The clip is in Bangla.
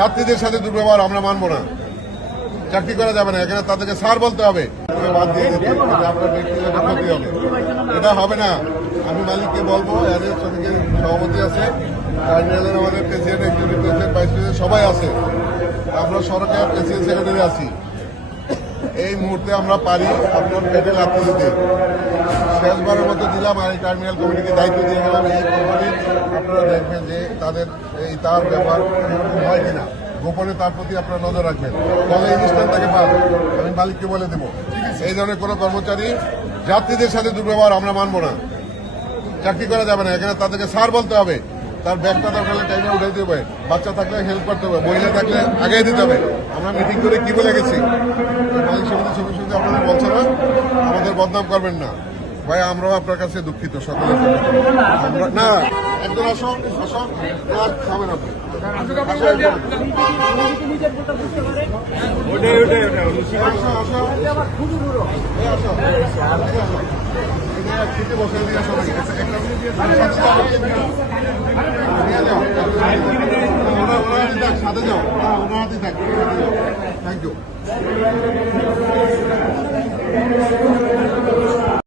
যাত্রীদের সাথে দুর্ব্যবহার আমরা মানবো না, চাকরি করা যাবে না। এখানে তাদেরকে স্যার বলতে হবে, বাদ দিয়ে দিতে আপনার ব্যক্তিগত ক্ষতি হবে, এটা হবে না। আমি মালিককে বলবো, এর শ্রমিকের সভাপতি আছে, আমাদের president, executive president, vice president সবাই আছে, আমরা সরকার প্রেসিডেন্ট সেক্রেটারি আছি। এই মুহূর্তে আমরা পারি আপনার পেটে লাগতে দিতে। শেষবারের মতো দিলাম, আর এই টার্মিনাল কমিটিকে দায়িত্ব দিয়ে গেলাম। এই কোম্পানির আপনারা দেখবেন যে তাদের এই তার ব্যাপার হয় কিনা, গোপনে তার প্রতি আপনারা নজর রাখবেন, ফলে এই স্থানটাকে পান। আমি মালিককে বলে দেবো, এই ধরনের কোনো কর্মচারী যাত্রীদের সাথে দুর্ব্যবহার আমরা মানবো না, চাকরি করা যাবে না। এখানে তাদেরকে স্যার বলতে হবে, তার ব্যাগটা দরকার হলে টাইমে উঠাইতে হবে, বাচ্চা থাকলে হেল্প করতে হবে, মহিলা থাকলে আগে দিতে হবে। আমরা মিটিং করে কি বলে গেছি, মালিক সমিতি সঙ্গে আপনাদের বলছে না, আমাদের বদনাম করবেন না ভাই। আমরাও আপনার কাছে দুঃখিত সকলের জন্য। আমরা না একজন আসো আসো খাবেন আপনি খেতে বসে দিয়ে আসো, সাথে যাও, ওনার হাতে থাক। Thank you.